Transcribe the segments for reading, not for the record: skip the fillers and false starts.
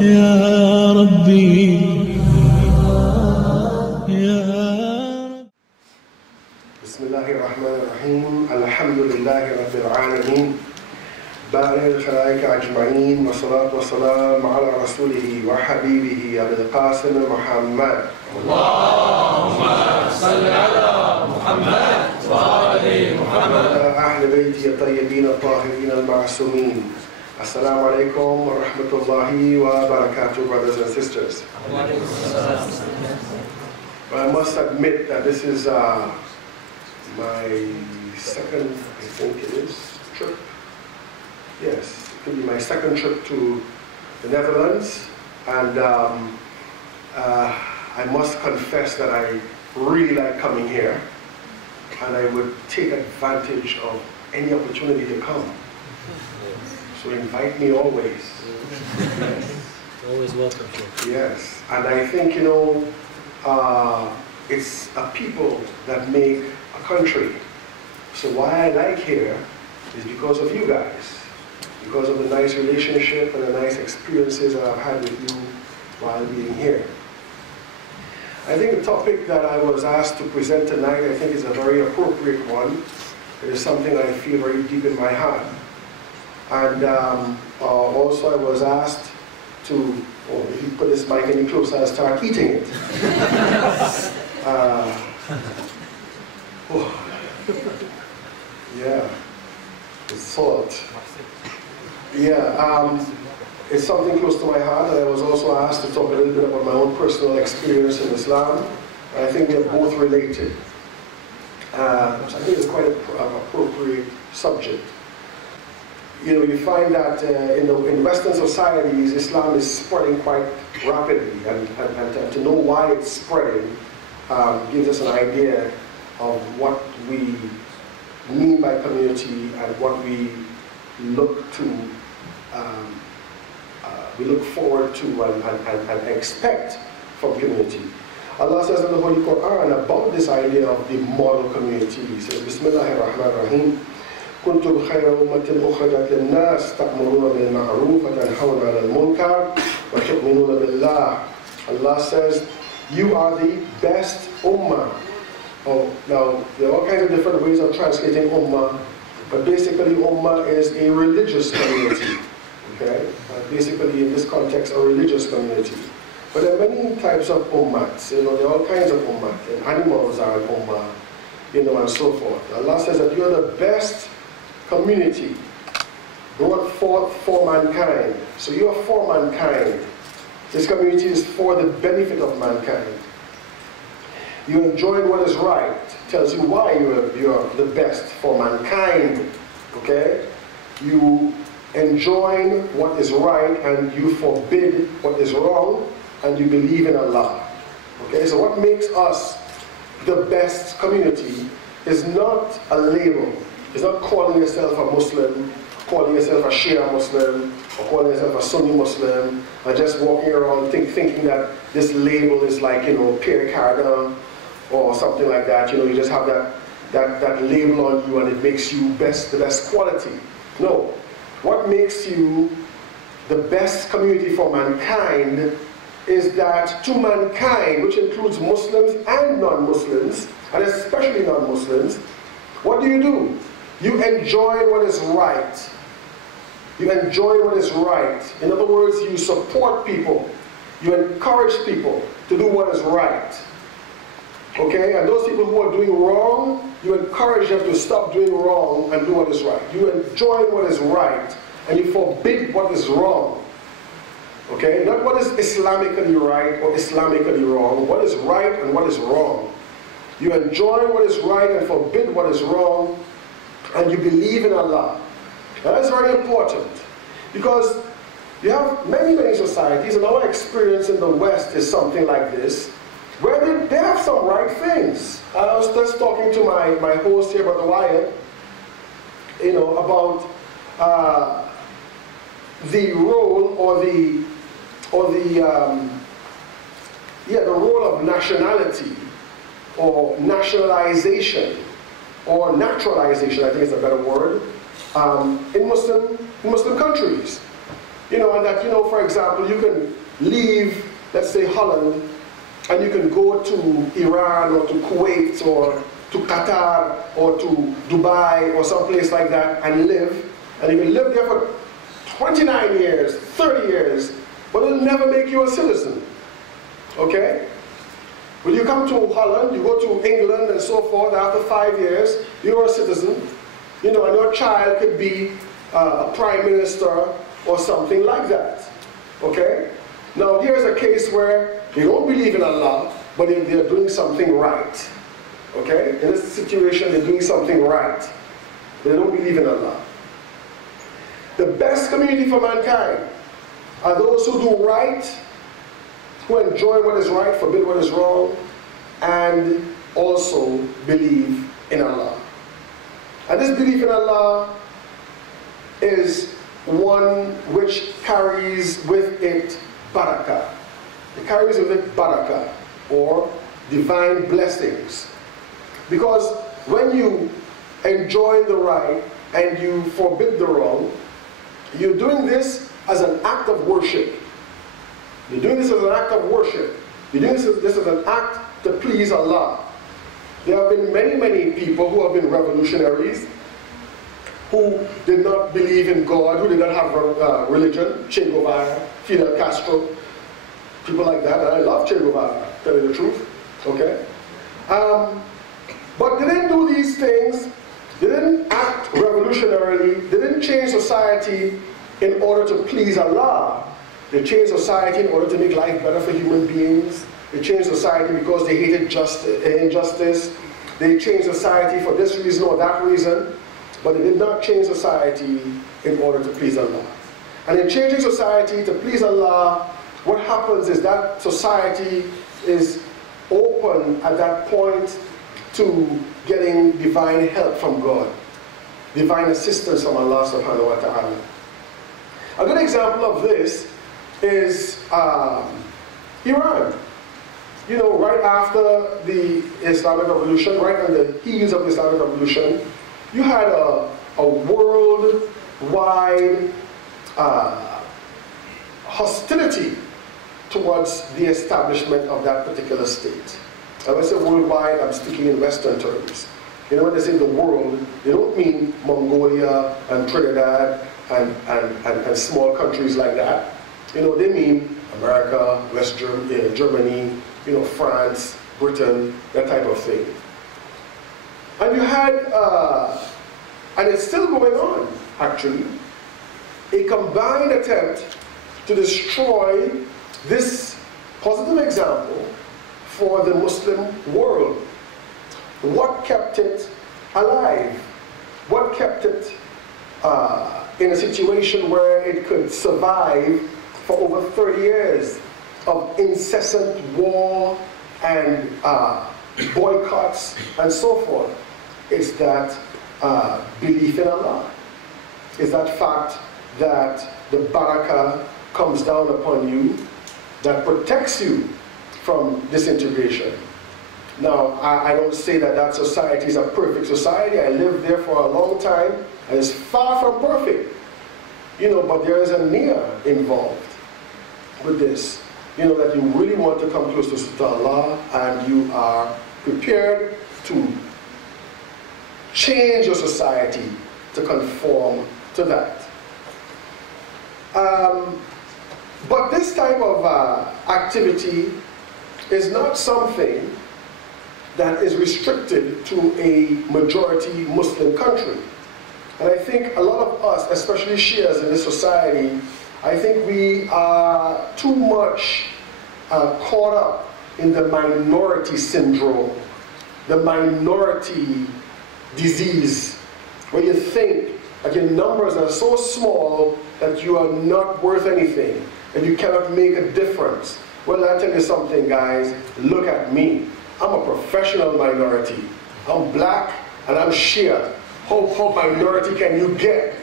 يا ربي يا رب. بسم الله الرحمن الرحيم. الحمد لله رب العالمين بارئ الخلائق أجمعين، والصلاة والسلام على رسوله وحبيبه أبي القاسم محمد. اللهم صل على محمد وآل محمد. أهل بيتي الطيبين الطاهرين المعصومين. Assalamu alaikum wa rahmatullahi wa barakatuh, brothers and sisters. Well, I must admit that this is my second, I think it is, trip. Yes, it could be my second trip to the Netherlands, and I must confess that I really like coming here, and I would take advantage of any opportunity to come. So invite me always. Yes. Always welcome. Yes, and I think, it's a people that make a country. So why I like here is because of you guys, because of the nice relationship and the nice experiences that I've had with you while being here. I think the topic that I was asked to present tonight, I think is a very appropriate one. It is something I feel very deep in my heart. And also I was asked to, if you put this mic any closer, I'll start eating it. Yeah, the salt. Yeah, it's something close to my heart. And I was also asked to talk a little bit about my own personal experience in Islam. I think they're both related. So I think it's quite an appropriate subject. You find that in Western societies, Islam is spreading quite rapidly, and to know why it's spreading gives us an idea of what we mean by community and what we look to, we look forward to and expect from community. Allah says in the Holy Quran about this idea of the model community. He says, Bismillahir Rahmanir Rahim. كنتم خير أمة أخرجت للناس تأمرون بالمعروف وتنهون عن المنكر وتؤمنون بالله. Allah says, you are the best ummah. Now, there are all kinds of different ways of translating ummah, but basically ummah is a religious community. Okay? Basically, in this context, a religious community. But there are many types of ummahs. There are all kinds of ummah. Animals are an ummah, and so forth. Allah says that you are the best community brought forth for mankind. So you are for mankind. This community is for the benefit of mankind. You enjoy what is right. Tells you why you are the best for mankind. Okay? You enjoin what is right and you forbid what is wrong, and you believe in Allah. Okay? So what makes us the best community is not a label. It's not calling yourself a Muslim, calling yourself a Shia Muslim, or calling yourself a Sunni Muslim, and just walking around thinking that this label is like, Pierre Cardin or something like that. You just have that label on you and it makes you the best quality. No. What makes you the best community for mankind is that to mankind, which includes Muslims and non-Muslims, and especially non-Muslims, what do? You enjoy what is right. You enjoy what is right. In other words, you support people. You encourage people to do what is right. Okay? And those people who are doing wrong, you encourage them to stop doing wrong and do what is right. You enjoy what is right, and you forbid what is wrong. Okay? Not what is Islamically right or Islamically wrong. What is right and what is wrong. You enjoy what is right and forbid what is wrong, and you believe in Allah. Now that's very important, because you have many societies, and our experience in the West is something like this, where they have some right things. I was just talking to my host here, Brother Wyatt, about the role or the role of nationality or nationalization or naturalization, I think is a better word, in Muslim countries. You know, and that, you know, for example, you can leave, let's say, Holland, and you can go to Iran or to Kuwait or to Qatar or to Dubai or someplace like that and live. And you can live there for 29 years, 30 years, but it'll never make you a citizen. Okay? When you come to Holland, you go to England and so forth, after 5 years, you're a citizen. You know, and your child could be a prime minister or something like that. Okay? Now here's a case where they don't believe in Allah, but they're doing something right. Okay? In this situation, they're doing something right. They don't believe in Allah. The best community for mankind are those who do right, who enjoy what is right, forbid what is wrong, and also believe in Allah. And this belief in Allah is one which carries with it barakah. It carries with it barakah, or divine blessings. Because when you enjoy the right and you forbid the wrong, you're doing this as an act of worship. You're doing this as an act of worship. You're doing this as an act to please Allah. There have been many, many people who have been revolutionaries, who did not believe in God, who did not have religion. Che Guevara, Fidel Castro, people like that. And I love Che Guevara, tell you the truth. Okay? But they didn't do these things. They didn't act revolutionarily. They didn't change society in order to please Allah. They changed society in order to make life better for human beings. They changed society because they hated injustice. They changed society for this reason or that reason. But they did not change society in order to please Allah. And in changing society to please Allah, what happens is that society is open at that point to getting divine help from God, divine assistance from Allah subhanahu wa ta'ala. A good example of this is Iran. You know, right after the Islamic Revolution, right on the heels of the Islamic Revolution, you had a worldwide hostility towards the establishment of that particular state. And when I say worldwide, I'm speaking in Western terms. You know, when they say the world, they don't mean Mongolia and Trinidad and small countries like that. You know, they mean America, West Germany, you know, France, Britain, that type of thing. And you had, and it's still going on, actually, a combined attempt to destroy this positive example for the Muslim world. What kept it alive? What kept it in a situation where it could survive for over 30 years of incessant war and boycotts and so forth? Is that belief in Allah. Is that fact that the barakah comes down upon you, that protects you from disintegration. Now, I don't say that that society is a perfect society. I lived there for a long time, and it's far from perfect. You know, but there is a near involved with this. You know, that you really want to come close to Allah, and you are prepared to change your society to conform to that. But this type of activity is not something that is restricted to a majority Muslim country. And I think a lot of us, especially Shias in this society, I think we are too much caught up in the minority syndrome, the minority disease, where you think that your numbers are so small that you are not worth anything, and you cannot make a difference. Well, I'll tell you something, guys. Look at me. I'm a professional minority. I'm black and I'm Shia. How minority can you get?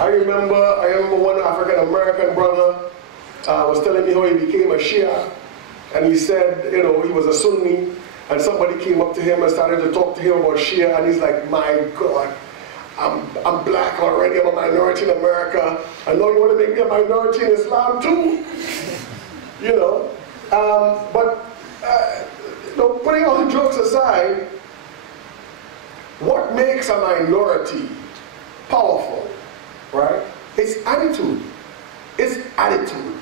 I remember one African American brother was telling me how he became a Shia, and he said, you know, he was a Sunni, and somebody came up to him and started to talk to him about Shia, and he's like, my God, I'm black already, I'm a minority in America. I know you want to make me a minority in Islam too. You know, you know, putting all the jokes aside, what makes a minority powerful, right? It's attitude. It's attitude,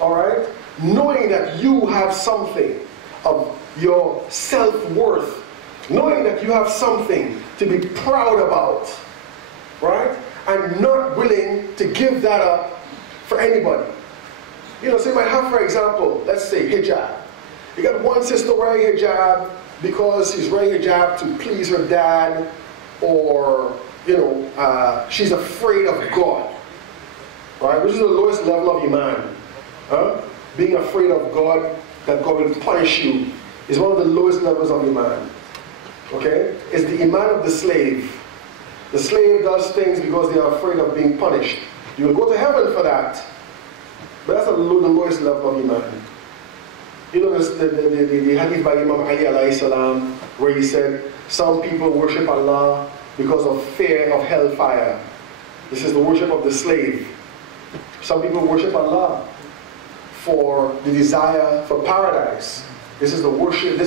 all right? Knowing that you have something of your self-worth, knowing that you have something to be proud about, right? And not willing to give that up for anybody. You know, so you might have, for example, let's say hijab. You got one sister wearing hijab because she's wearing hijab to please her dad, or, you know, she's afraid of God, right? Which is the lowest level of iman. Huh? Being afraid of God, that God will punish you, is one of the lowest levels of iman. Okay? It's the iman of the slave. The slave does things because they are afraid of being punished. You will go to heaven for that. But that's the lowest level of iman. You know the hadith by Imam Ali alayhi salam, where he said, some people worship Allah because of fear of hellfire. This is the worship of the slave. Some people worship Allah for the desire for paradise. This is the worship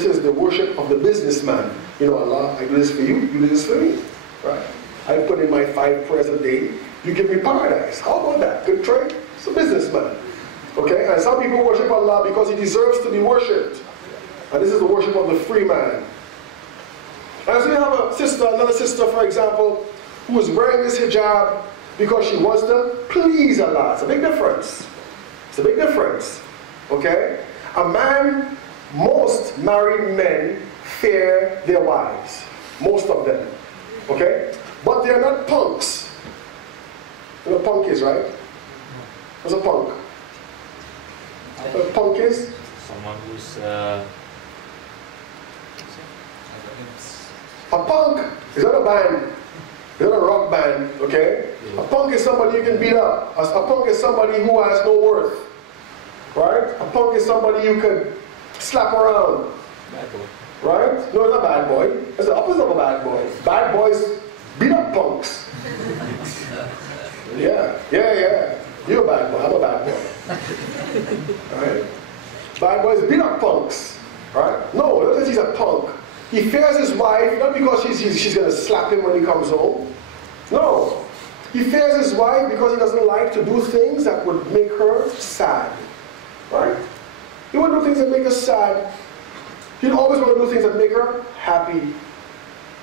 of the businessman. You know, Allah, I do this for you, you do this for me. Right? I put in my 5 prayers a day, you give me paradise. How about that? Good trade? It's a businessman. Okay? And some people worship Allah because he deserves to be worshipped. And this is the worship of the free man. And so you have another sister, for example, who is wearing this hijab because she wants to please Allah. It's a big difference. It's a big difference. Okay? A man, most married men fear their wives. Most of them. Okay? But they are not punks. You know what a punk is, right? What's a punk? What a punk is? Someone who's a punk is not a band. It's not a rock band, okay? Yeah. A punk is somebody you can beat up. A punk is somebody who has no worth. Right? A punk is somebody you could slap around. bad boy. Right? No, it's not a bad boy. It's the opposite of a bad boy. Bad boys beat up punks. Yeah. You're a bad boy, I'm a bad boy. Right? Bad boys beat up punks. Right? No, not because he's a punk. He fears his wife, not because she's going to slap him when he comes home. No. He fears his wife because he doesn't like to do things that would make her sad. Right? He won't do things that make her sad. He'd always want to do things that make her happy.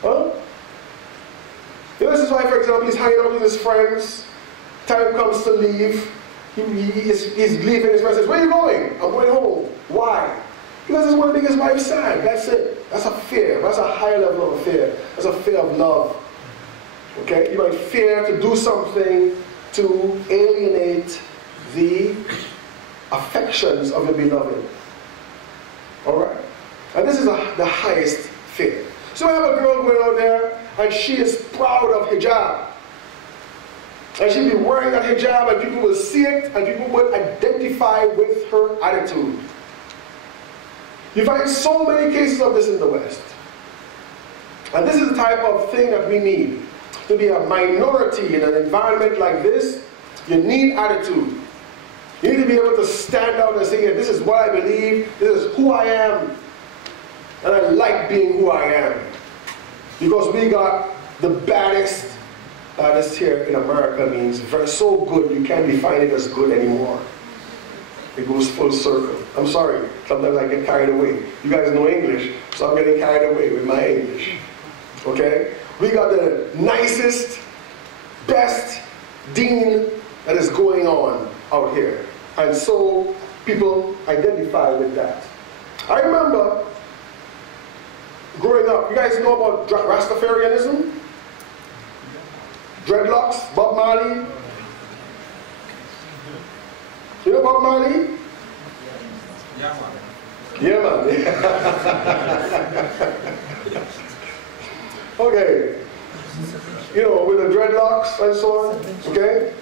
Huh? You know, this is why, for example, he's hanging out with his friends. Time comes to leave. He's leaving. His friend says, "Where are you going?" "I'm going home." Why? Because he doesn't want to make his wife sad. That's it. That's a fear. That's a higher level of a fear. That's a fear of love. Okay? You might fear to do something to alienate the affections of your beloved. Alright? And this is the highest fear. So I have a girl going out there and she is proud of hijab. And she'll be wearing that hijab and people will see it and people will identify with her attitude. You find so many cases of this in the West. And this is the type of thing that we need. To be a minority in an environment like this, you need attitude. You need to be able to stand out and say, yeah, this is what I believe, this is who I am, and I like being who I am. Because we got the baddest here in America means very so good you can't define it as good anymore. It goes full circle. I'm sorry, sometimes I get carried away. You guys know English, so I'm getting carried away with my English. Okay? We got the nicest, best dean that is going on out here. And so people identify with that. I remember growing up, you guys know about Rastafarianism? Dreadlocks, Bob Marley? You know Bob Marley? Yeah, man. Okay. You know, with the dreadlocks and so on. Okay?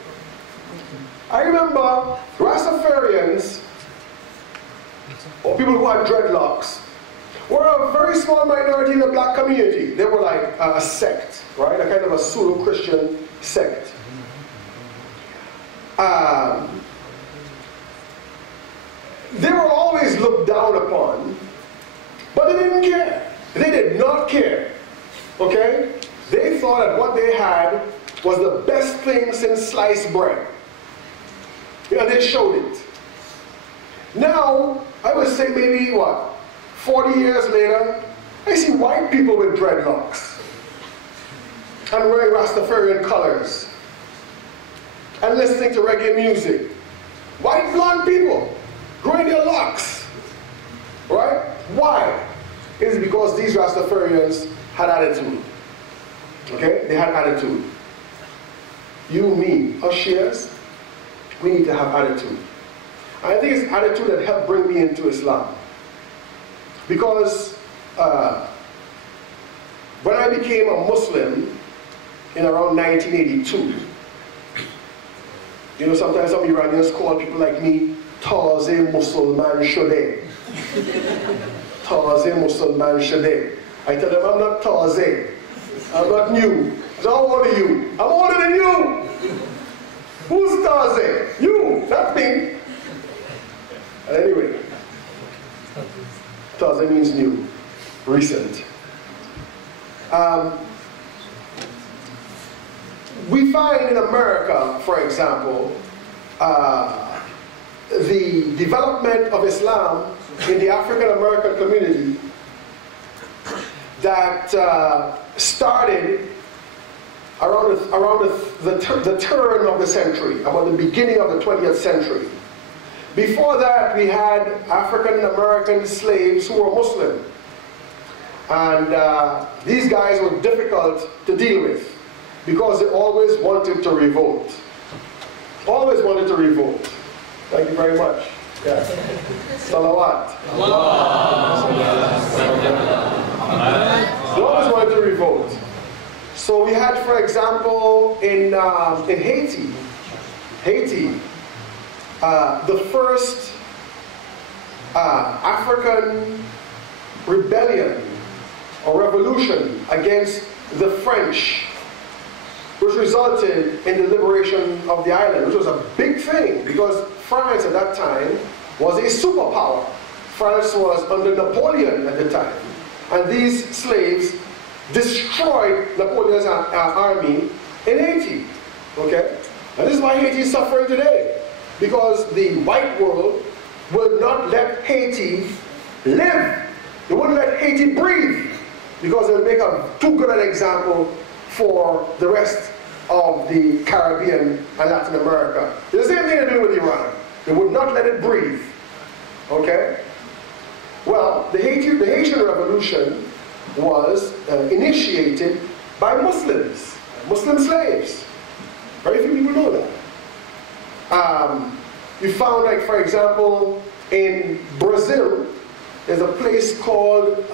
I remember Rastafarians, or people who had dreadlocks, were a very small minority in the black community. They were like a sect, right? A kind of a pseudo-Christian sect. They were always looked down upon, but they didn't care. They did not care, okay? They thought that what they had was the best thing since sliced bread. And they showed it. Now, I would say maybe, 40 years later, I see white people with dreadlocks and wearing Rastafarian colors and listening to reggae music. White blonde people growing their locks, right? Why? It is because these Rastafarians had attitude. Okay? They had attitude. You, me, us Shias, we need to have attitude. I think it's attitude that helped bring me into Islam. Because when I became a Muslim in around 1982, you know, sometimes some Iranians call people like me Taze Musulman Shode. Taze Musulman Shode. I tell them I'm not Taze. I'm not new. So how old are you? I'm older than you. Who's Taze? You, not me. Anyway, Taze means new, recent. We find in America, for example, the development of Islam in the African American community that started around the turn of the century, about the beginning of the 20th century. Before that, we had African American slaves who were Muslim. And these guys were difficult to deal with because they always wanted to revolt. Always wanted to revolt. Thank you very much. Yeah. Salawat. They always wanted to revolt. So we had, for example, in Haiti, the first African rebellion or revolution against the French, which resulted in the liberation of the island, which was a big thing because France at that time was a superpower. France was under Napoleon at the time, and these slaves destroyed Napoleon's army in Haiti. Okay? And this is why Haiti is suffering today. Because the white world will not let Haiti live. They wouldn't let Haiti breathe. Because they'll make a too good an example for the rest of the Caribbean and Latin America. The same thing they do with Iran. They would not let it breathe. Okay? Well, the Haitian Revolution was initiated by Muslims, Muslim slaves. Very few people know that. You found, like, for example, in Brazil, there's a place called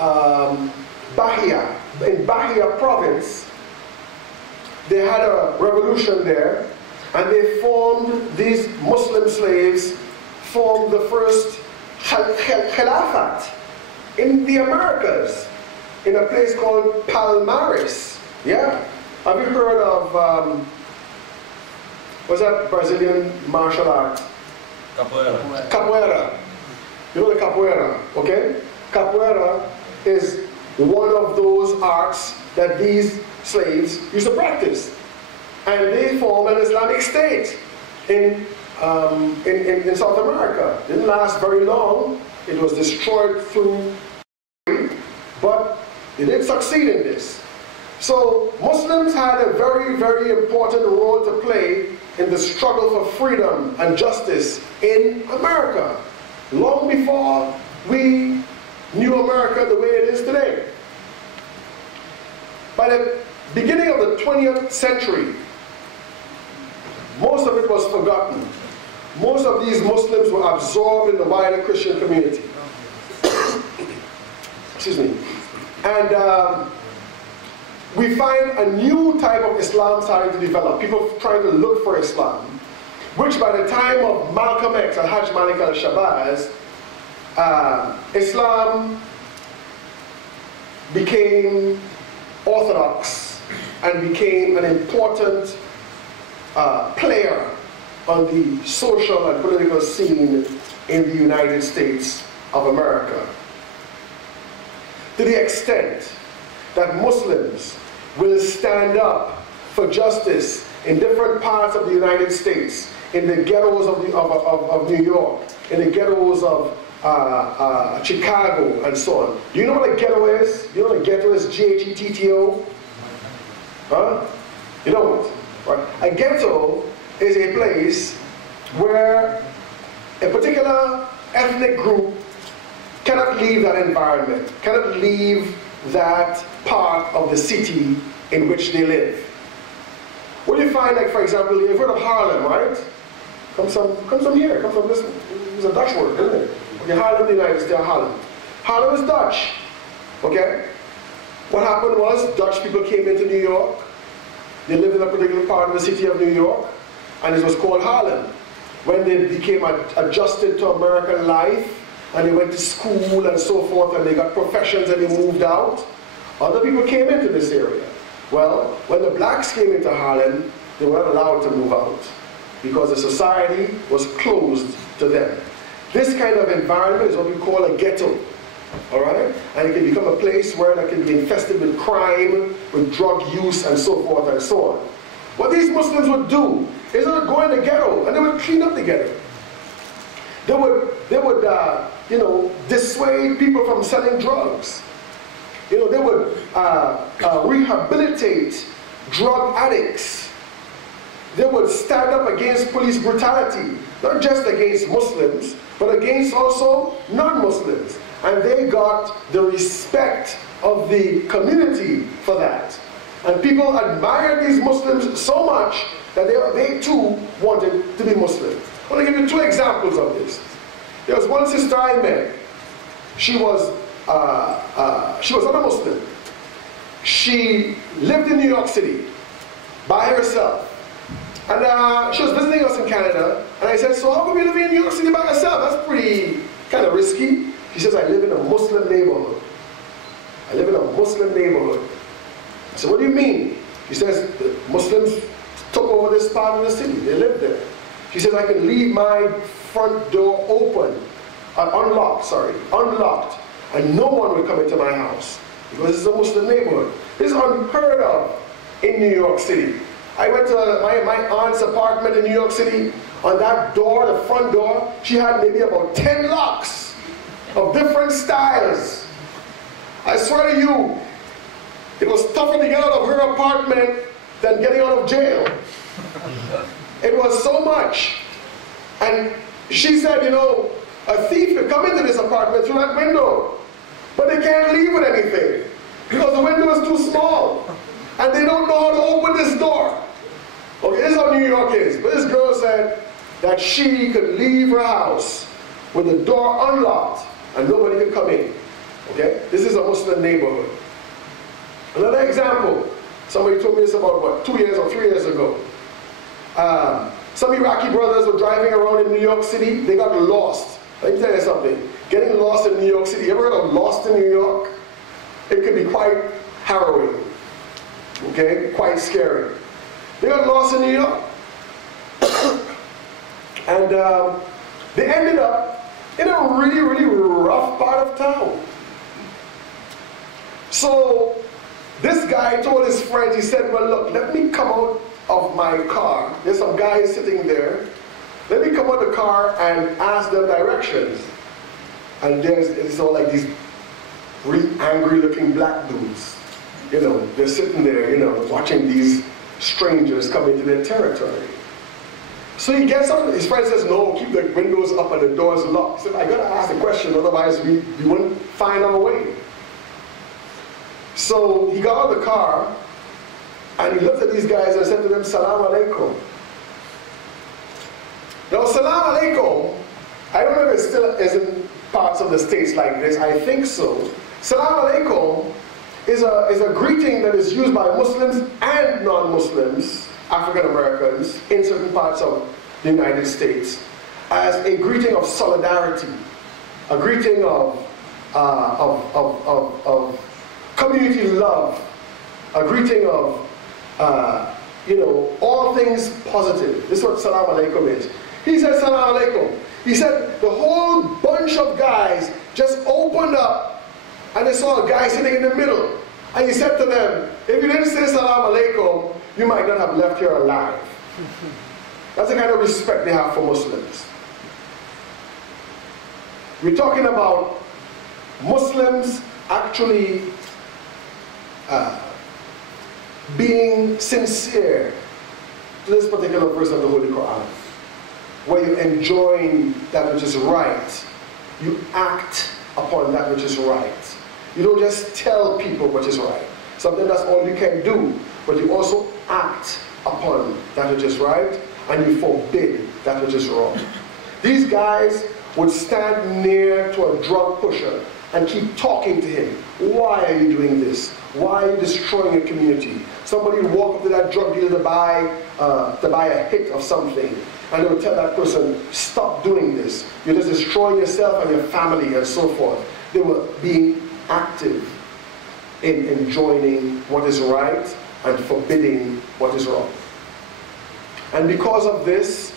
Bahia. In Bahia province, they had a revolution there, and they formed, these Muslim slaves formed the first Khilafat in the Americas, in a place called Palmares. Yeah? Have you heard of, what's that Brazilian martial art? Capoeira. Capoeira. You know the capoeira, okay? Capoeira is one of those arts that these slaves used to practice. And they formed an Islamic State in South America. It didn't last very long. It was destroyed through, but they did succeed in this. So Muslims had a very, very important role to play in the struggle for freedom and justice in America, long before we knew America the way it is today. By the beginning of the 20th century, most of it was forgotten. Most of these Muslims were absorbed in the wider Christian community. Excuse me. And we find a new type of Islam starting to develop. People trying to look for Islam, which by the time of Malcolm X and Hajj Malik al-Shabazz, Islam became orthodox and became an important player on the social and political scene in the United States of America. To the extent that Muslims will stand up for justice in different parts of the United States, in the ghettos of New York, in the ghettos of Chicago, and so on. Do you know what a ghetto is? You know what a ghetto is? G-H-E-T-T-O? Huh? You don't? Right? A ghetto is a place where a particular ethnic group cannot leave that environment, cannot leave that part of the city in which they live. What do you find, like, for example, you've heard of Harlem, right? Comes from here, comes from this, it's a Dutch word, isn't it? Okay, Harlem, the United States, Harlem. Harlem is Dutch, okay? What happened was, Dutch people came into New York, they lived in a particular part of the city of New York, and it was called Harlem. When they became adjusted to American life, and they went to school and so forth, and they got professions and they moved out, other people came into this area. Well, when the blacks came into Harlem, they weren't allowed to move out because the society was closed to them. This kind of environment is what we call a ghetto, all right? And it can become a place where it can be infested with crime, with drug use, and so forth and so on. What these Muslims would do is they would go in the ghetto and they would clean up the ghetto. They would you know, dissuade people from selling drugs. You know, they would rehabilitate drug addicts. They would stand up against police brutality, not just against Muslims, but against also non-Muslims. And they got the respect of the community for that. And people admired these Muslims so much that they too wanted to be Muslim. I want to give you two examples of this. There was one sister I met. She was not a Muslim. She lived in New York City by herself. And she was visiting us in Canada. And I said, so how come you live in New York City by yourself? That's pretty kind of risky. She says, I live in a Muslim neighborhood. I live in a Muslim neighborhood. I said, what do you mean? She says, the Muslims took over this part of the city. They lived there. She says, I can leave my front door open, unlocked, and no one will come into my house because this is a Muslim neighborhood. This is unheard of in New York City. I went to my aunt's apartment in New York City. On that door, the front door, she had maybe about 10 locks of different styles. I swear to you, it was tougher to get out of her apartment than getting out of jail. It was so much. And she said, you know, a thief could come into this apartment through that window, but they can't leave with anything because the window is too small. And they don't know how to open this door. Okay, this is how New York is. But this girl said that she could leave her house with the door unlocked and nobody could come in. Okay? This is a Muslim neighborhood. Another example. Somebody told me this about, what, 2 years or 3 years ago. Some Iraqi brothers were driving around in New York City. They got lost. Let me tell you something. Getting lost in New York City. You ever heard of lost in New York? It can be quite harrowing. Okay? Quite scary. They got lost in New York. And they ended up in a really, really rough part of town. So this guy told his friends, he said, well, look, let me come out of my car. There's some guys sitting there. Let me come out of the car and ask them directions. And it's all like these really angry looking black dudes. You know, they're sitting there, you know, watching these strangers come into their territory. So he gets up, his friend says, no, keep the windows up and the doors locked. He said, I gotta ask the question, otherwise we wouldn't find our way. So he got out of the car and he looked at these guys and said to them, Salam alaikum. Now, Salam alaikum, I don't know if it still is in parts of the States like this, I think so. Salam alaikum is a greeting that is used by Muslims and non-Muslims, African Americans, in certain parts of the United States, as a greeting of solidarity, a greeting of community love, a greeting of, all things positive. This is what salam alaikum is. He said salam alaikum. He said the whole bunch of guys just opened up and they saw a guy sitting in the middle. And he said to them, if you didn't say salam alaikum, you might not have left here alive. That's the kind of respect they have for Muslims. We're talking about Muslims actually being sincere to this particular verse of the Holy Quran, where you're enjoying that which is right, you act upon that which is right. You don't just tell people what is right. Sometimes that's all you can do, but you also act upon that which is right, and you forbid that which is wrong. These guys would stand near to a drug pusher and keep talking to him. Why are you doing this? Why are you destroying a community? Somebody would walk up to that drug dealer to buy a hit of something, and they would tell that person, stop doing this. You're just destroying yourself and your family and so forth. They were being active in enjoining what is right and forbidding what is wrong. And because of this,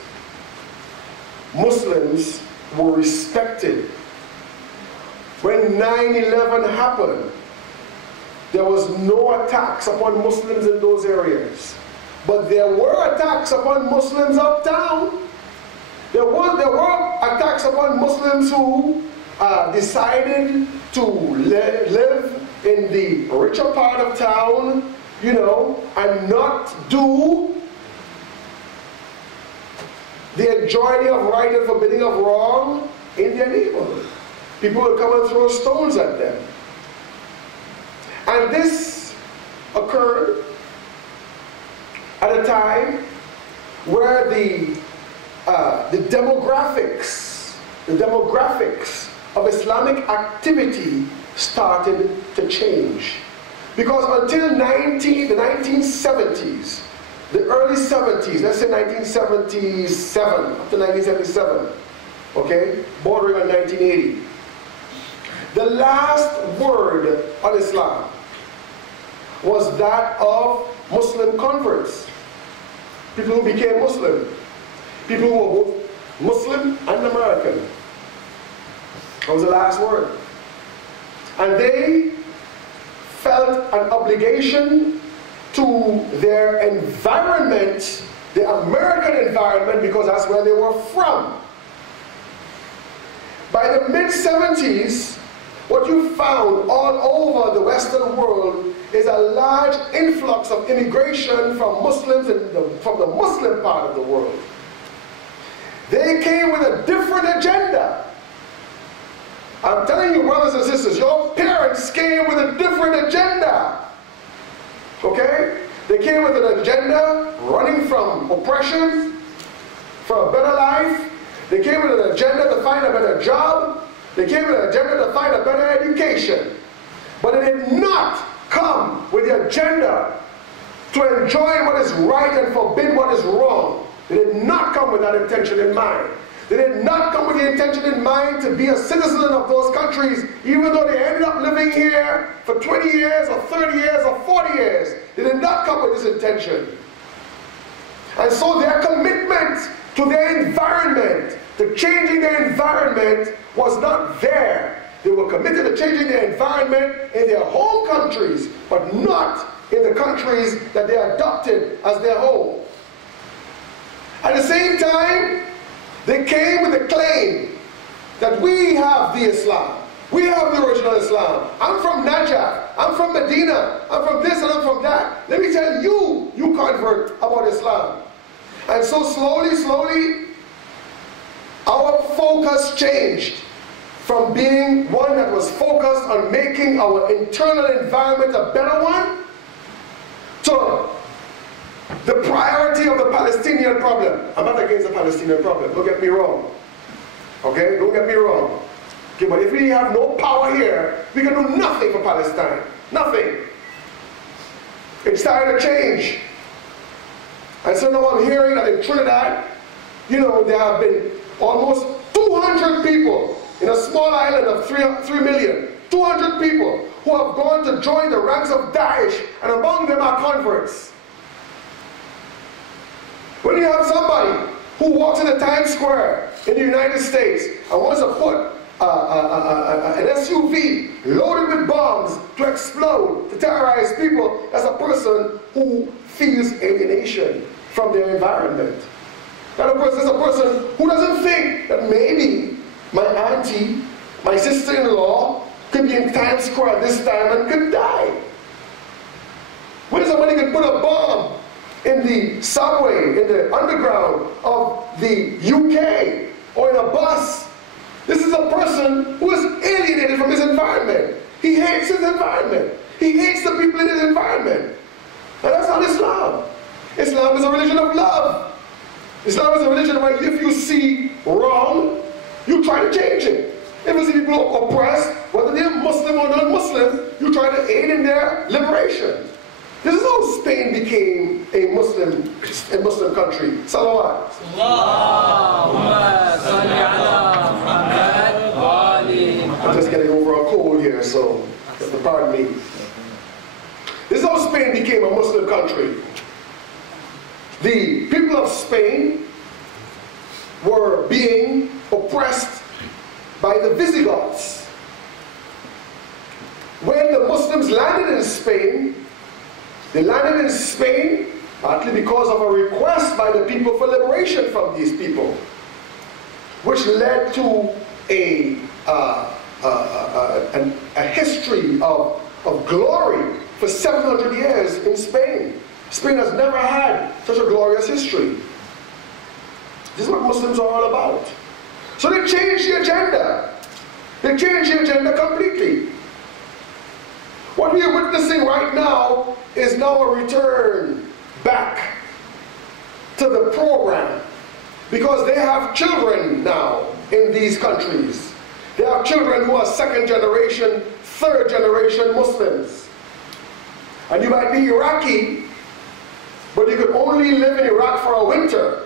Muslims were respected. When 9/11 happened, there was no attacks upon Muslims in those areas. But there were attacks upon Muslims uptown. There were attacks upon Muslims who decided to live in the richer part of town, and not do the enjoining of right and forbidding of wrong in their neighborhood. People would come and throw stones at them. And this occurred at a time where the demographics of Islamic activity started to change. Because until the 1970s, the early 70s, let's say 1977, up to 1977, okay, bordering on 1980, the last word on Islam was that of Muslim converts, people who became Muslim, people who were both Muslim and American. That was the last word. And they felt an obligation to their environment, the American environment, because that's where they were from. By the mid-70s, what you found all over the Western world is a large influx of immigration from Muslims from the Muslim part of the world. They came with a different agenda. I'm telling you, brothers and sisters, your parents came with a different agenda. Okay? They came with an agenda running from oppression, for a better life. They came with an agenda to find a better job. They came with an agenda to find a better education. But it did not come with the agenda to enjoy what is right and forbid what is wrong. They did not come with that intention in mind. They did not come with the intention in mind to be a citizen of those countries, even though they ended up living here for 20 years or 30 years or 40 years. They did not come with this intention. And so their commitment to their environment, to changing their environment, was not there. They were committed to changing their environment in their home countries, but not in the countries that they adopted as their home. At the same time, they came with the claim that we have the Islam. We have the original Islam. I'm from Najaf. I'm from Medina. I'm from this and I'm from that. Let me tell you, you convert about Islam. And so slowly, our focus changed from being one that was focused on making our internal environment a better one to the priority of the Palestinian problem. I'm not against the Palestinian problem, don't get me wrong. Okay, don't get me wrong. Okay, but if we have no power here, we can do nothing for Palestine. Nothing. It's starting to change. And so now I'm hearing that in Trinidad, there have been almost 200 people in a small island of 3 million. 200 people who have gone to join the ranks of Daesh, and among them are converts. When you have somebody who walks into Times Square in the United States and wants to put an SUV loaded with bombs to explode, to terrorize people, as a person who feels alienation from their environment. That person is a person who doesn't think that maybe my auntie, my sister-in-law could be in Times Square at this time and could die. When somebody could put a bomb in the subway, in the underground of the UK, or in a bus, this is a person who is alienated from his environment. He hates his environment. He hates the people in his environment. And that's not Islam. Islam is a religion of love. Islam is a religion where if you see wrong, you try to change it. If you see people oppressed, whether they're Muslim or non-Muslim, you try to aid in their liberation. This is how Spain became a Muslim country. Salawat. I'm just getting over a cold here, so you have to pardon me. This is how Spain became a Muslim country. The people of Spain were being oppressed by the Visigoths. When the Muslims landed in Spain, they landed in Spain partly because of a request by the people for liberation from these people, which led to a history of glory for 700 years in Spain. Spain has never had such a glorious history. This is what Muslims are all about. So they changed the agenda. They changed the agenda completely. What we are witnessing right now is now a return back to the program, because they have children now in these countries. They have children who are second generation, third generation Muslims. And you might be Iraqi, but you could only live in Iraq for a winter.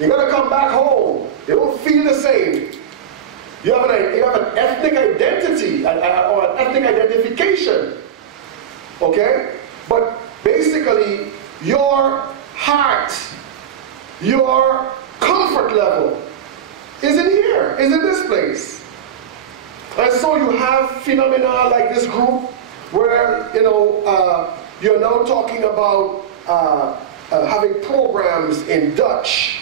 You gotta come back home. They don't feel the same. You have an ethnic identity or an ethnic identification. Okay? But basically, your heart, your comfort level is in here, is in this place. And so you have phenomena like this group where, you're now talking about having programs in Dutch,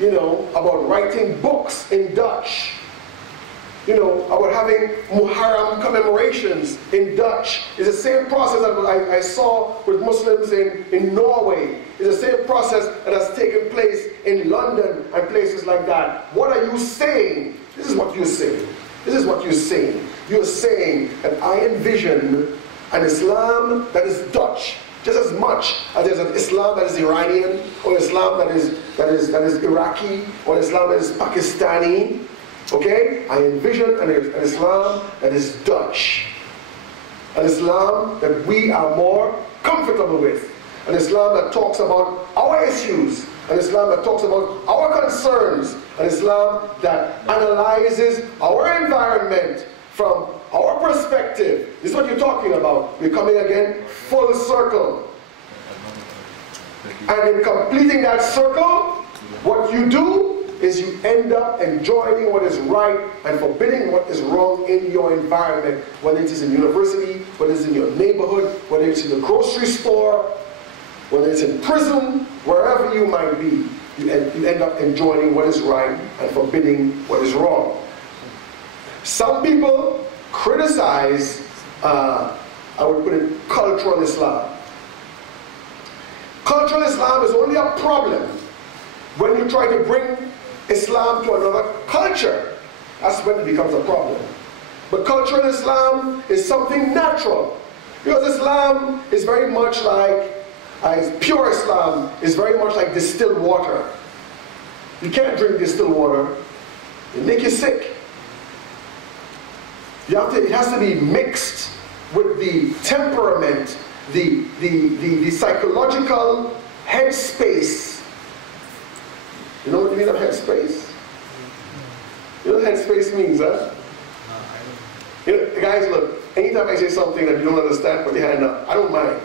about writing books in Dutch, about having Muharram commemorations in Dutch. It's the same process that I saw with Muslims in Norway. It's the same process that has taken place in London and places like that. What are you saying? This is what you're saying. This is what you're saying. You're saying that I envision an Islam that is Dutch, just as much as there's an Islam that is Iranian, or Islam that is Iraqi, or Islam that is Pakistani. Okay? I envision an Islam that is Dutch. An Islam that we are more comfortable with. An Islam that talks about our issues. An Islam that talks about our concerns. An Islam that analyzes our environment from our perspective. This is what you're talking about. We're coming again full circle. And in completing that circle, what you do is you end up enjoining what is right and forbidding what is wrong in your environment, whether it is in university, whether it's in your neighborhood, whether it's in the grocery store, whether it's in prison, wherever you might be, you end up enjoining what is right and forbidding what is wrong. Some people criticize, I would put it, cultural Islam. Cultural Islam is only a problem when you try to bring Islam to another culture. That's when it becomes a problem. But cultural Islam is something natural, because Islam is very much like, pure Islam is very much like distilled water. You can't drink distilled water, it makes you sick. It has to be mixed with the temperament, the psychological headspace. You know what you mean of headspace? You know what headspace means, huh? Guys, look, anytime I say something that you don't understand, put your hand up. I don't mind.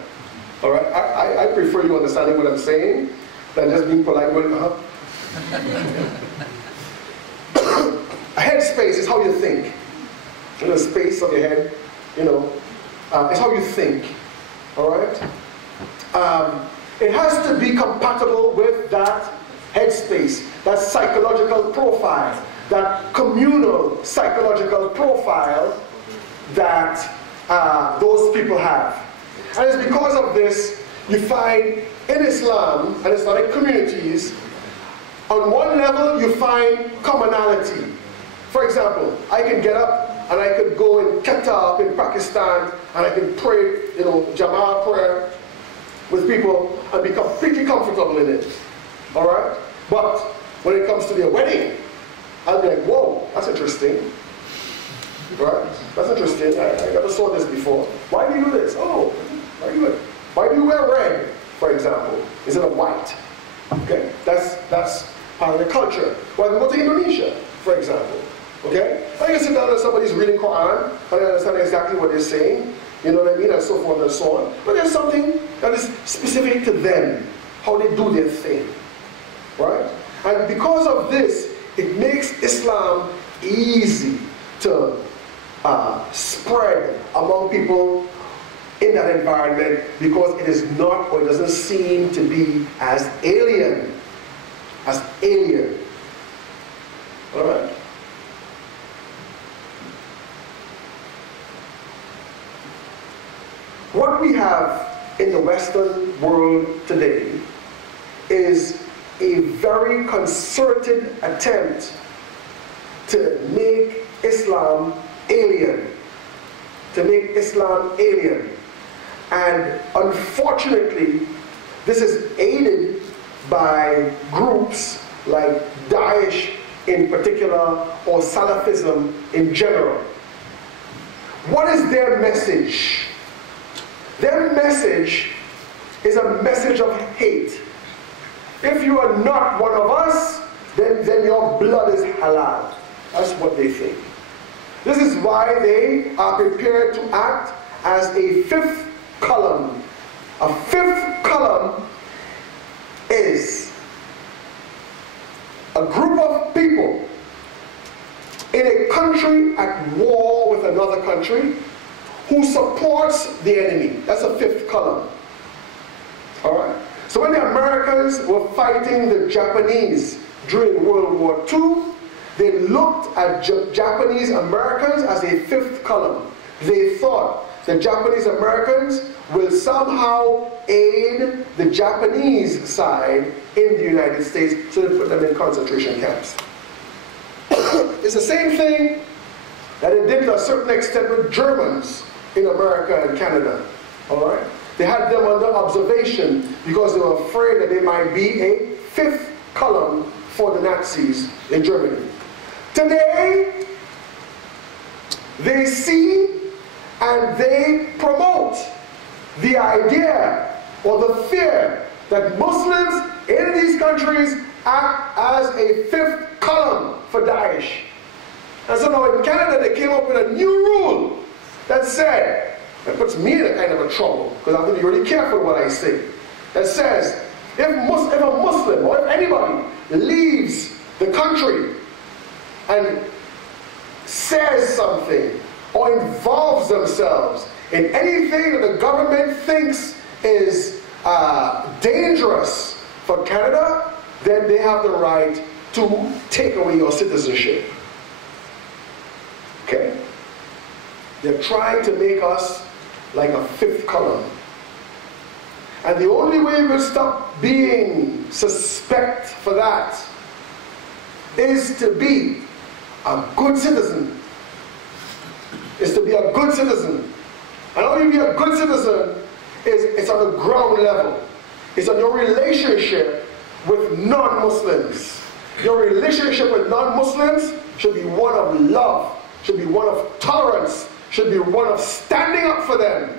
All right? I prefer you understanding what I'm saying than just being polite going, A headspace is how you think. In the space of your head, it's how you think. All right? It has to be compatible with that headspace, that psychological profile, that communal psychological profile that those people have. And it's because of this you find in Islam and Islamic communities, on one level you find commonality. For example, I can get up and I could go in Qatar, in Pakistan, and I can pray, Jama'ah prayer with people and be completely comfortable in it. All right? But when it comes to their wedding, I'll be like, whoa, that's interesting. Right? That's interesting. I never saw this before. Why do you do this? Oh, why do you wear red, for example, instead of white? Okay? That's part of the culture. Why do we go to Indonesia, for example? Okay? I can sit down and somebody's reading Quran, and I understand exactly what they're saying, you know what I mean, and so forth and so on. But there's something that is specific to them, how they do their thing. Right? And because of this, it makes Islam easy to spread among people in that environment, because it is not, or it doesn't seem to be as alien. All right? What we have in the Western world today is a very concerted attempt to make Islam alien. And unfortunately, this is aided by groups like Daesh in particular, or Salafism in general. What is their message? Their message is a message of hate. If you are not one of us, then your blood is halal. That's what they think. This is why they are prepared to act as a fifth column. A fifth column is a group of people in a country at war with another country who supports the enemy. That's a fifth column. All right? So when the Americans were fighting the Japanese during World War II, they looked at Japanese Americans as a fifth column. They thought the Japanese Americans will somehow aid the Japanese side in the United States, so they put them in concentration camps. It's the same thing that it did to a certain extent with Germans in America and Canada. All right? They had them under observation because they were afraid that they might be a fifth column for the Nazis in Germany. Today, they see and they promote the idea or the fear that Muslims in these countries act as a fifth column for Daesh. And so now in Canada they came up with a new rule that said, that puts me in a kind of a trouble, because I have to be really careful what I say, that says if a Muslim or if anybody leaves the country and says something or involves themselves in anything that the government thinks is dangerous for Canada, then they have the right to take away your citizenship. Okay? They're trying to make us like a fifth column. And the only way we'll stop being suspect for that is to be a good citizen. Is to be a good citizen. And how you be a good citizen is it's on the ground level. It's on your relationship with non-Muslims. Your relationship with non-Muslims should be one of love, should be one of tolerance, should be one of standing up for them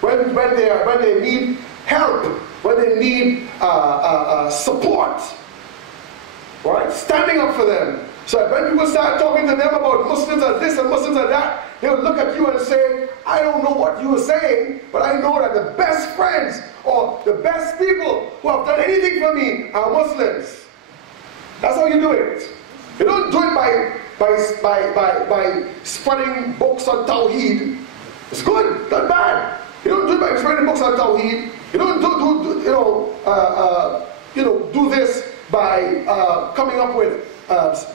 when they need help, when they need support. Right? Standing up for them. So that when people start talking to them about Muslims and this and Muslims and that, they'll look at you and say, I don't know what you were saying, but I know that the best friends or the best people who have done anything for me are Muslims. That's how you do it. You don't do it by spreading books on Tawheed. It's good, not bad. You don't do it by spreading books on Tawheed. You don't do this by coming up with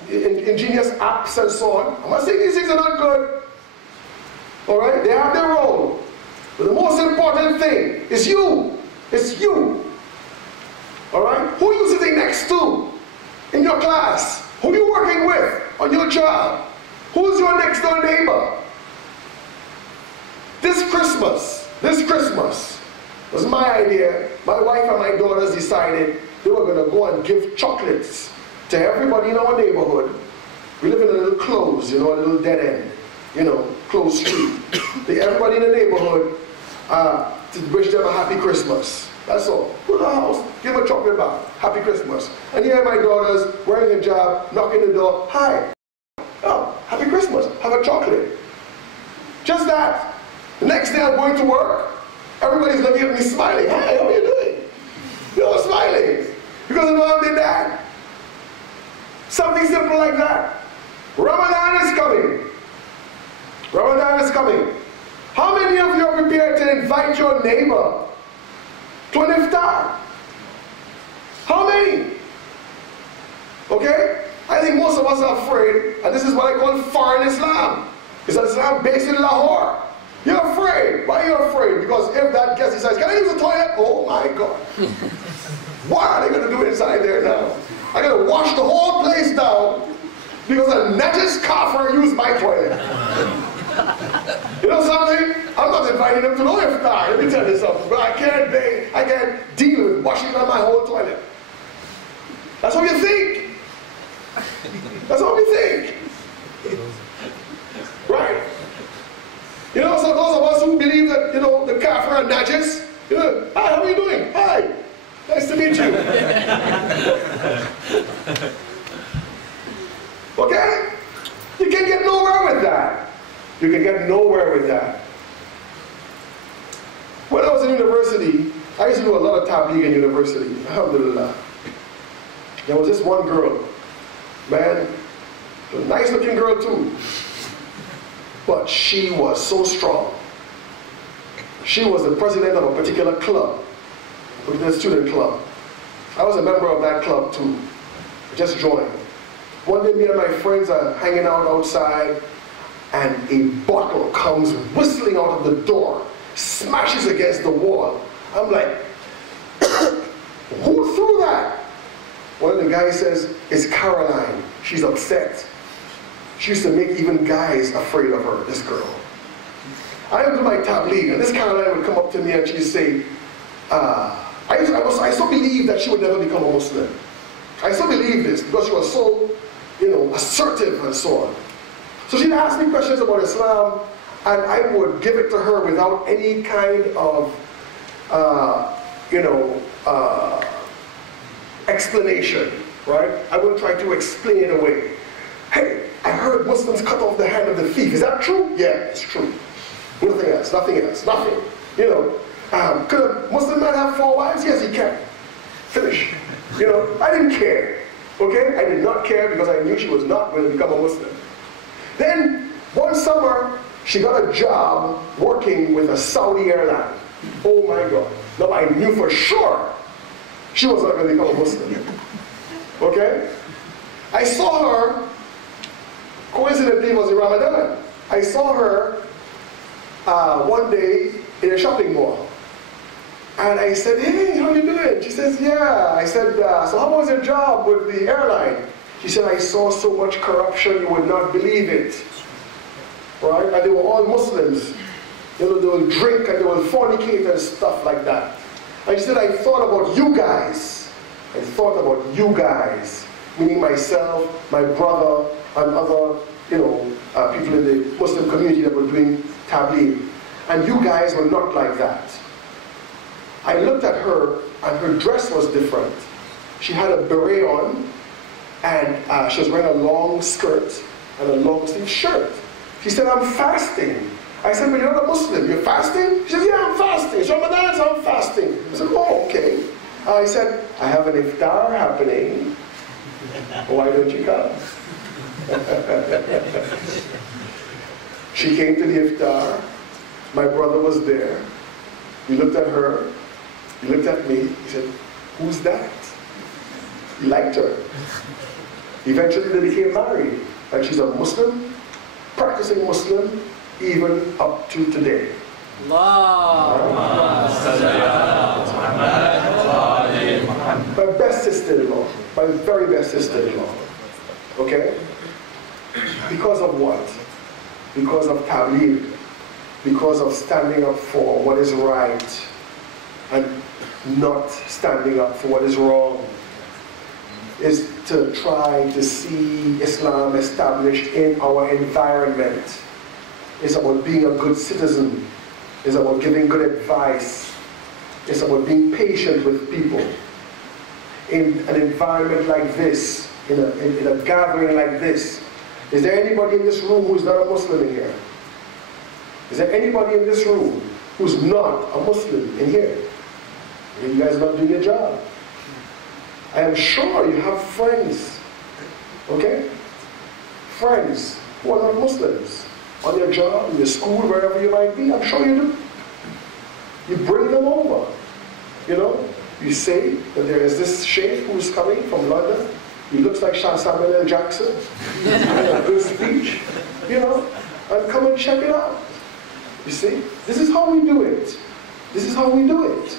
ingenious apps and so on. I'm not saying these things are not good. Alright? They have their role. But the most important thing is you. It's you. Alright? Who are you sitting next to in your class? Who are you working with on your job? Who's your next door neighbor? This Christmas was my idea. My wife and my daughters decided they were going to go and give chocolates to everybody in our neighborhood. We live in a little close, a little dead end, closed street. Everybody in the neighborhood to wish them a happy Christmas. That's all. Go to the house, give a chocolate back. Happy Christmas. And here my daughters wearing a hijab, knocking the door. Hi. Oh, happy Christmas. Have a chocolate. Just that. The next day I'm going to work. Everybody's looking at me smiling. Hi, how are you doing? Smiling. Because of mom and dad. Something simple like that. Ramadan is coming. Ramadan is coming. How many of you are prepared to invite your neighbor to an iftar? How many? Okay? I think most of us are afraid, and this is what I call foreign Islam. It's an Islam based in Lahore. You're afraid. Why are you afraid? Because if that guest decides, can I use the toilet? Oh my God. What are they going to do inside there now? I got to wash the whole place down because a Najas kafir used my toilet. You know something? I'm not inviting them to no iftar. Let me tell you something. But I can't deal with washing down my whole toilet. That's what you think. That's what we think. Right? So those of us who believe that, the kafir are Najas, hi, how are you doing? Hi. Nice to meet you. Okay? You can get nowhere with that. You can get nowhere with that. When I was in university, I used to do a lot of tabligh in university. Alhamdulillah. There was this one girl. Man, a nice looking girl too. But she was so strong. She was the president of a particular club. The student club. I was a member of that club too. Just joined. One day me and my friends are hanging out outside and a bottle comes whistling out of the door, smashes against the wall. I'm like, who threw that? One of the guys says, it's Caroline. She's upset. She used to make even guys afraid of her, this girl. I would do my tabligh and this Caroline would come up to me and she'd say, I so believed that she would never become a Muslim. I so believed this because she was so, assertive and so on. So she'd ask me questions about Islam and I would give it to her without any kind of, explanation, right? I wouldn't try to explain it away. Hey, I heard Muslims cut off the hand of the thief. Is that true? Yeah, it's true. Nothing else, nothing. Could a Muslim man have 4 wives? Yes, he can. Finish. I didn't care. Okay? I did not care because I knew she was not going to become a Muslim. Then, one summer, she got a job working with a Saudi airline. Oh my God. Now, I knew for sure she was not going to become a Muslim. Okay? I saw her, coincidentally it was in Ramadan. I saw her one day in a shopping mall. And I said, hey, how you doing? She says, yeah. I said, so how was your job with the airline? She said, I saw so much corruption, you would not believe it. Right? And they were all Muslims. They will drink and they will fornicate and stuff like that. And she said, I thought about you guys. I thought about you guys. Meaning myself, my brother, and other, people in the Muslim community that were doing tabligh. And you guys were not like that. I looked at her, and her dress was different. She had a beret on, and she was wearing a long skirt and a long sleeve shirt. She said, I'm fasting. I said, but you're not a Muslim, you're fasting? She said, yeah, I'm fasting. It's Ramadan, so I'm fasting. I said, oh, okay. I said, I have an iftar happening. Why don't you come? She came to the iftar. My brother was there. We looked at her. He looked at me. He said, who's that? He liked her. Eventually they became married. And she's a Muslim, practicing Muslim, even up to today. My best sister-in-law, my very best sister-in-law. Okay? Because of what? Because of tabligh, because of standing up for what is right and not standing up for what is wrong, is to try to see Islam established in our environment. It's about being a good citizen. It's about giving good advice. It's about being patient with people. In an environment like this, in a gathering like this, is there anybody in this room who's not a Muslim in here? Is there anybody in this room who's not a Muslim in here? You guys are not doing your job. I am sure you have friends, okay? Friends who are not Muslims. On your job, in your school, wherever you might be, I'm sure you do. You bring them over, you know? You say that there is this sheikh who's coming from London. He looks like Samuel L. Jackson. A good speech, you know? And come and check it out. You see? This is how we do it. This is how we do it.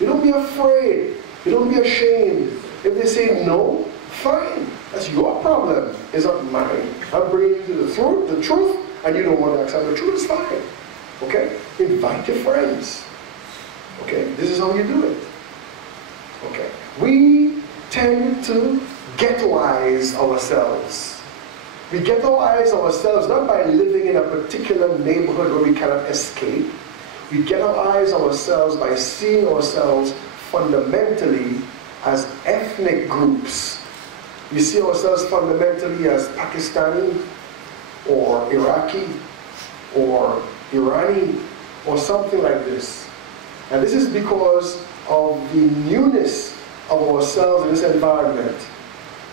You don't be afraid. You don't be ashamed. If they say no, fine. That's your problem. It's not mine. I'm bringing you to the truth, and you don't want to accept the truth. It's fine. Okay? Invite your friends. Okay? This is how you do it. Okay? We tend to ghettoize ourselves. We ghettoize ourselves not by living in a particular neighborhood where we cannot escape. We ghettoize ourselves by seeing ourselves fundamentally as ethnic groups. We see ourselves fundamentally as Pakistani or Iraqi or Irani or something like this. And this is because of the newness of ourselves in this environment.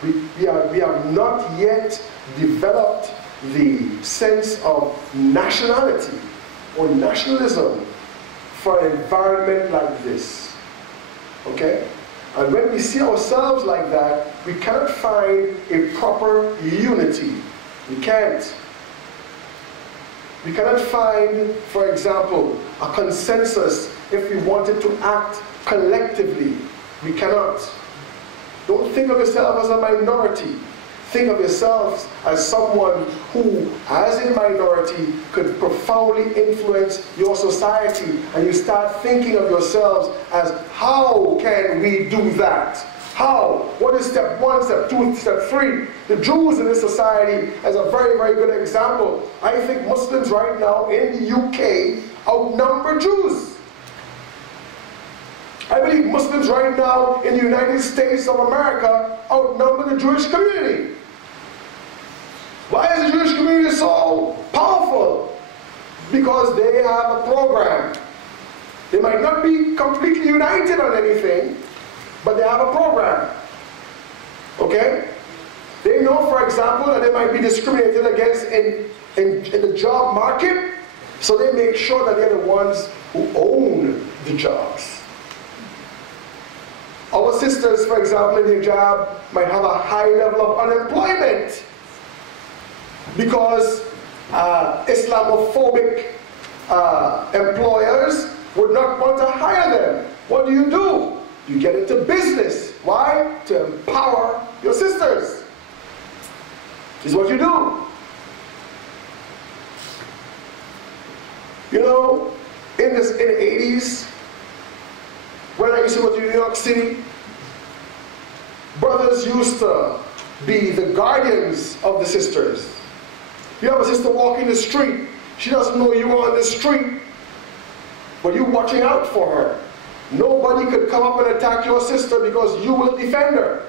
We have not yet developed the sense of nationality or nationalism for an environment like this. Okay? And when we see ourselves like that, we cannot find a proper unity. We can't. We cannot find, for example, a consensus if we wanted to act collectively. We cannot. Don't think of yourself as a minority. Think of yourselves as someone who, as a minority, could profoundly influence your society, and you start thinking of yourselves as, how can we do that? How? What is step 1, step 2, step 3? The Jews in this society as a very, very good example. I think Muslims right now in the UK outnumber Jews. I believe Muslims right now in the United States of America outnumber the Jewish community. Why is the Jewish community so powerful? Because they have a program. They might not be completely united on anything, but they have a program. Okay? They know, for example, that they might be discriminated against in the job market, so they make sure that they're the ones who own the jobs. Our sisters, for example, in hijab might have a high level of unemployment because Islamophobic employers would not want to hire them. What do? You get into business. Why? To empower your sisters. This is what you do. You know, in the 80s, when I used to go to New York City, brothers used to be the guardians of the sisters. You have a sister walking the street. She doesn't know you are on the street, but you're watching out for her. Nobody could come up and attack your sister because you will defend her.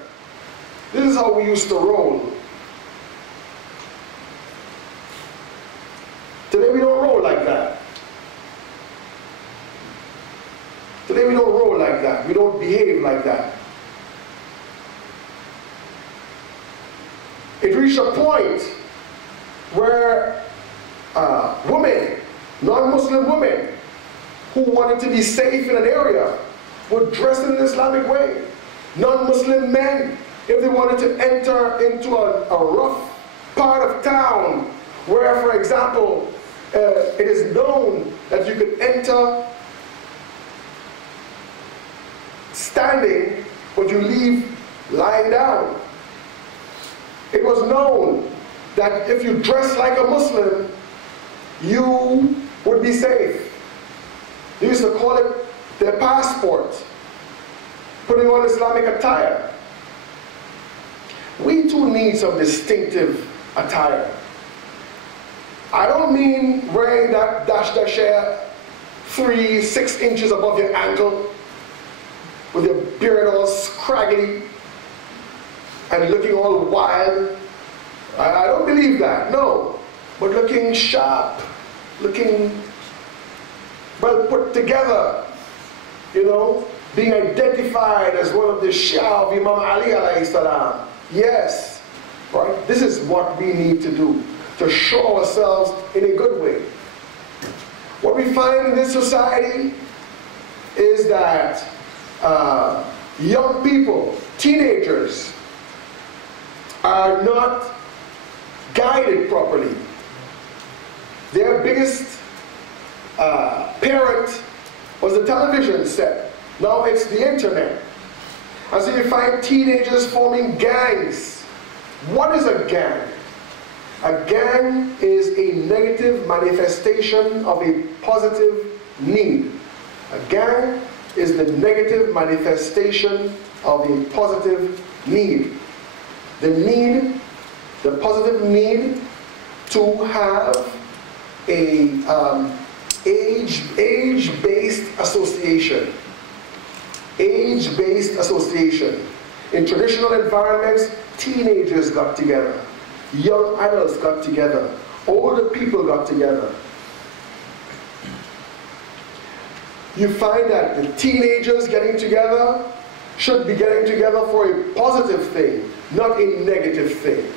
This is how we used to roll. Today we don't roll like that. Today we don't roll like that. We don't behave like that. It reached a point where women, non-Muslim women, who wanted to be safe in an area would dress in an Islamic way. Non-Muslim men, if they wanted to enter into a rough part of town, where, for example, it is known that you could enter standing, but you leave lying down. It was known that if you dress like a Muslim, you would be safe. They used to call it their passport, putting on Islamic attire. We too need some distinctive attire. I don't mean wearing that dash 3-6 inches above your ankle, with your beard all scraggly and looking all wild. I don't believe that, no. But looking sharp, looking well put together, you know, being identified as one of the Shia of Imam Ali alayhi salam. Yes, right? This is what we need to do, to show ourselves in a good way. What we find in this society is that young people, teenagers, are not guided properly. Their biggest parent was the television set. Now it's the internet. And so you find teenagers forming gangs. What is a gang? A gang is a negative manifestation of a positive need. A gang is the negative manifestation of a positive need. The positive need to have a age-based association. Age-based association. In traditional environments, teenagers got together, young adults got together, older people got together. You find that the teenagers getting together should be getting together for a positive thing, not a negative thing.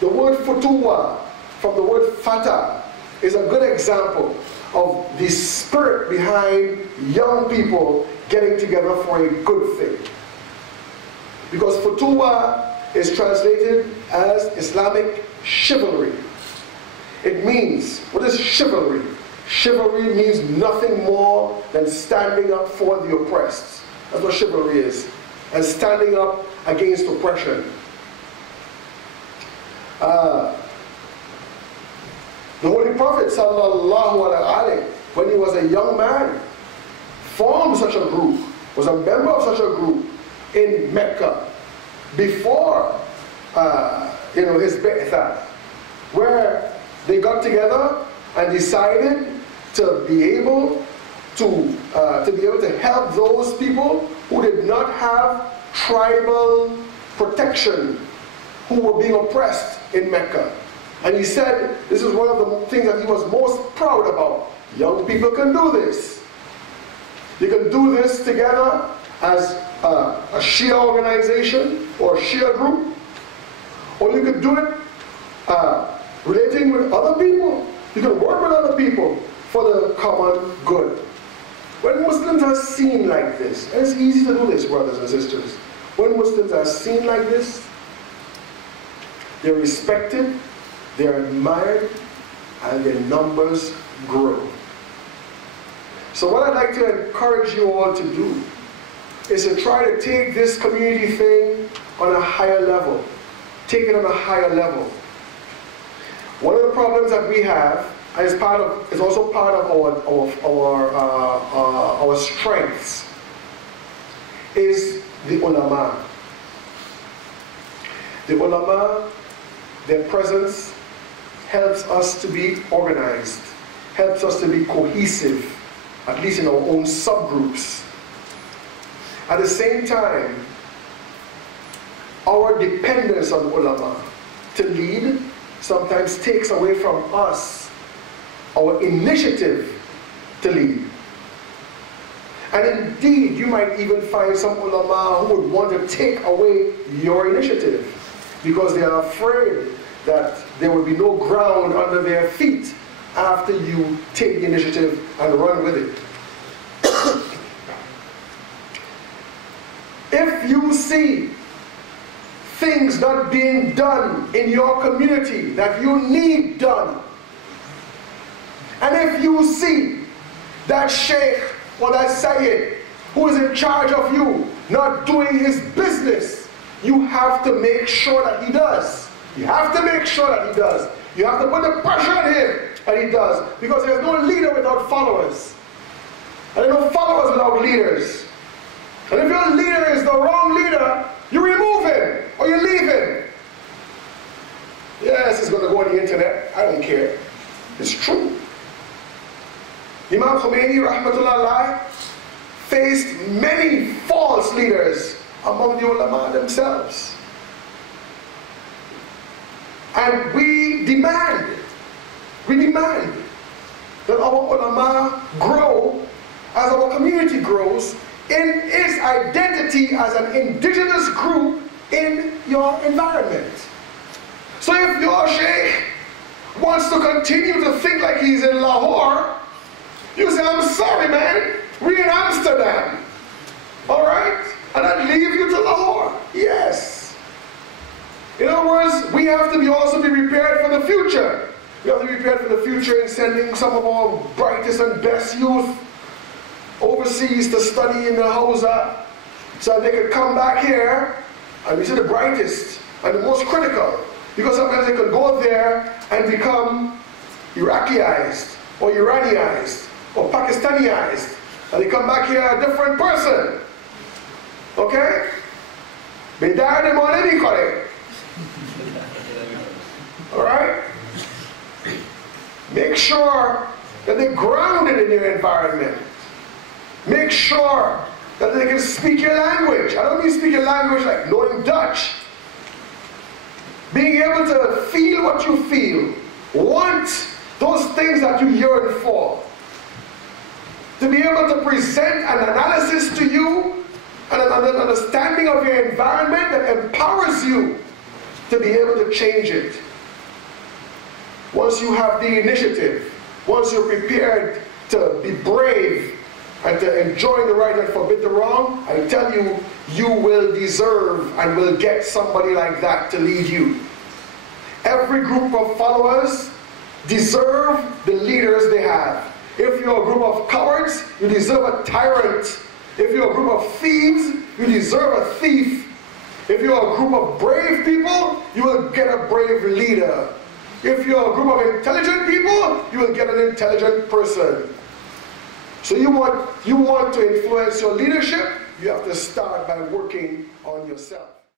The word futuwa, from the word fata, is a good example of the spirit behind young people getting together for a good thing. Because futuwa is translated as Islamic chivalry. It means, what is chivalry? Chivalry means nothing more than standing up for the oppressed. That's what chivalry is. And standing up against oppression. The Holy Prophet sallallahu alaihi wasallam, when he was a young man, formed such a group, was a member of such a group in Mecca before his bi'tha, where they got together and decided to be able to help those people who did not have tribal protection, who were being oppressed in Mecca. And he said this is one of the things that he was most proud about. Young people can do this. You can do this together as a Shia organization or a Shia group, or you could do it relating with other people. You can work with other people for the common good. When Muslims are seen like this, and it's easy to do this, brothers and sisters, when Muslims are seen like this, they're respected, they're admired, and their numbers grow. So what I'd like to encourage you all to do is to try to take this community thing on a higher level. Take it on a higher level. One of the problems that we have, and it's also part of our strengths, is the ulama. The ulama, their presence helps us to be organized, helps us to be cohesive, at least in our own subgroups. At the same time, our dependence on ulama to lead sometimes takes away from us our initiative to lead. And indeed, you might even find some ulama who would want to take away your initiative because they are afraid that there will be no ground under their feet after you take the initiative and run with it. If you see things not being done in your community that you need done, and if you see that sheikh or that sayyid who is in charge of you not doing his business, you have to make sure that he does. You have to make sure that he does. You have to put the pressure on him that he does, because there's no leader without followers. And there's no followers without leaders. And if your leader is the wrong leader, you remove him or you leave him. Yes, it's going to go on the internet. I don't care. It's true. Imam Khomeini, rahmatullah alayhi, faced many false leaders among the ulama themselves. And we demand that our ulama grow as our community grows in its identity as an indigenous group in your environment. So if your sheikh wants to continue to think like he's in Lahore, you say, I'm sorry, man, we're in Amsterdam. All right? And I leave you to Lahore. Yes. In other words, we have to also be prepared for the future. We have to be prepared for the future in sending some of our brightest and best youth overseas to study in the Hausa, so they could come back here and be the brightest and the most critical. Because sometimes they could go there and become Iraqiized or Iraniized or Pakistanized, and they come back here a different person. Okay? Alright? Make sure that they're grounded in their environment. Make sure that they can speak your language. I don't mean speak your language like knowing Dutch. Being able to feel what you feel. Want those things that you yearn for. To be able to present an analysis to you and an understanding of your environment that empowers you to be able to change it. Once you have the initiative, once you're prepared to be brave and to enjoy the right and forbid the wrong, I tell you, you will deserve and will get somebody like that to lead you. Every group of followers deserve the leaders they have. If you're a group of cowards, you deserve a tyrant. If you're a group of thieves, you deserve a thief. If you're a group of brave people, you will get a brave leader. If you're a group of intelligent people, you will get an intelligent person. So you want to influence your leadership, you have to start by working on yourself.